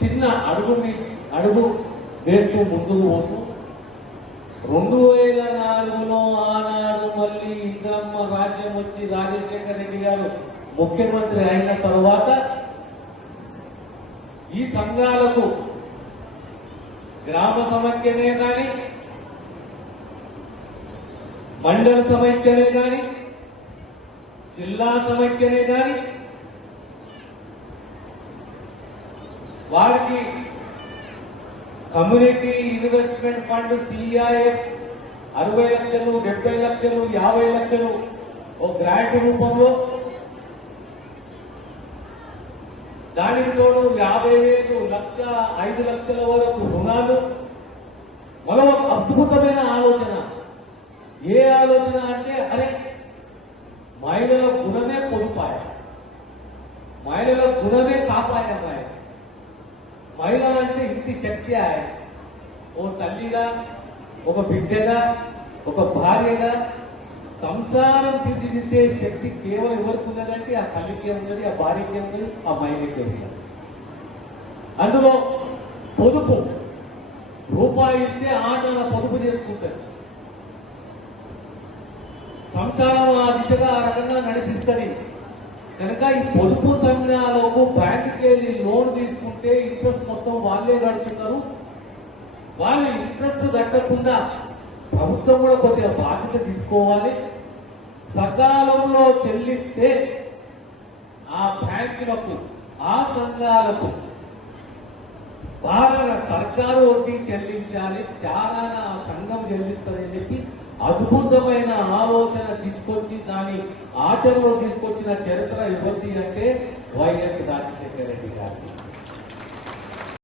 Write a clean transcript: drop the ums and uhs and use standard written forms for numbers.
చిన్న అడుగు వేస్తూ ముందుకు పోతూ 2004లో ఆనాడు మళ్ళీ ఇంద్రమ్మ రాజ్యం వచ్చి రాజశేఖర రెడ్డి గారు ముఖ్యమంత్రి అయిన తర్వాత ఈ సంఘాలకు గ్రామ సమైక్యనే కానీ, మండల సమైక్యనే కానీ, జిల్లా సమైక్యనే కానీ వారికి కమ్యూనిటీ ఇన్వెస్ట్మెంట్ ఫండ్ సిఐఎఫ్ 60 లక్షలు, 70 లక్షలు, 50 లక్షలు ఓ గ్రాంట్ రూపంలో, దానికి తోడు 50,000, 1,00,000, 5 లక్షల వరకు రుణాలు. మరో అద్భుతమైన ఆలోచన. ఏ ఆలోచన అంటే, అరే మహిళల గుణమే పొదుపాయ, మహిళల గుణమే కాపాయ. మహిళ అంటే ఇంటి శక్తి ఆయన. ఓ తల్లిగా, ఒక బిడ్డగా, ఒక భార్యగా సంసారం తీర్చిదిద్దే శక్తి కేవలం ఎవరికి ఉన్నదంటే ఆ తల్లికే ఉన్నది, ఆ భార్యకే ఉన్నది, ఆ మహిళకే ఉన్నది. అందులో పొదుపు, రూపాయి ఇస్తే ఆటల పొదుపు చేసుకుంటుంది. సంసారం ఆ దిశగా ఆ రకంగా నడిపిస్తుంది. కనుక ఈ పొదుపు సంఘాలకు బ్యాంకుకి వెళ్ళి లోన్ తీసుకుంటే ఇంట్రెస్ట్ మొత్తం వాళ్ళే కడుతున్నారు. వాళ్ళు ఇంట్రెస్ట్ కట్టకుండా ప్రభుత్వం కూడా కొద్దిగా బాధ్యత తీసుకోవాలి. సకాలంలో చెల్లిస్తే ఆ బ్యాంకులకు, ఆ సంఘాలకు బాగా సర్కారు వడ్డీ చెల్లించాలి, చాలా ఆ సంఘం చెల్లిస్తుందని చెప్పి అద్భుతమైన ఆలోచన తీసుకొచ్చి దాని ఆచరణలో తీసుకొచ్చిన చరిత్ర ఎవరిది అంటే వైఎస్ రాజశేఖర రెడ్డి గారి.